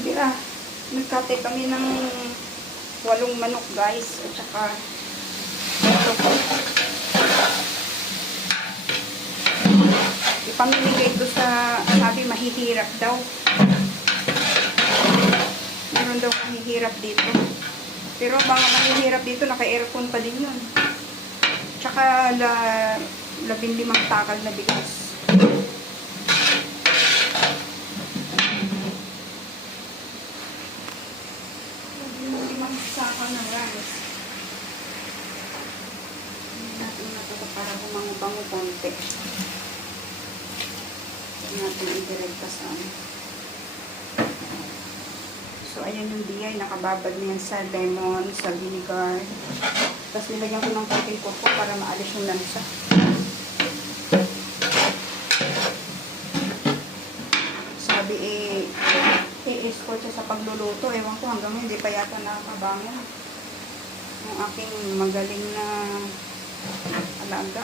Hindi ah. Nagkate kami ng 8 manok guys. At saka ito po. Ipamimigay ko sa sabi mahihirap daw. Meron daw mahihirap dito. Pero mga mahihirap dito naka-aircon pa din yun. Tsaka 15 takal na bigas. 15 takal na rice. Hindi natin natuto para bumango-bango konti. Hindi natin i-direkta sa ano. So, ayan yung DI. Nakababad na yan sa lemon, sa vinegar. Tapos nilagyan ko ng konting coco para maalis yung lansa. Sabi i-escort siya sa pagluluto. Ewan ko hanggang hindi pa yata nakakabangon. Yung aking magaling na alaga.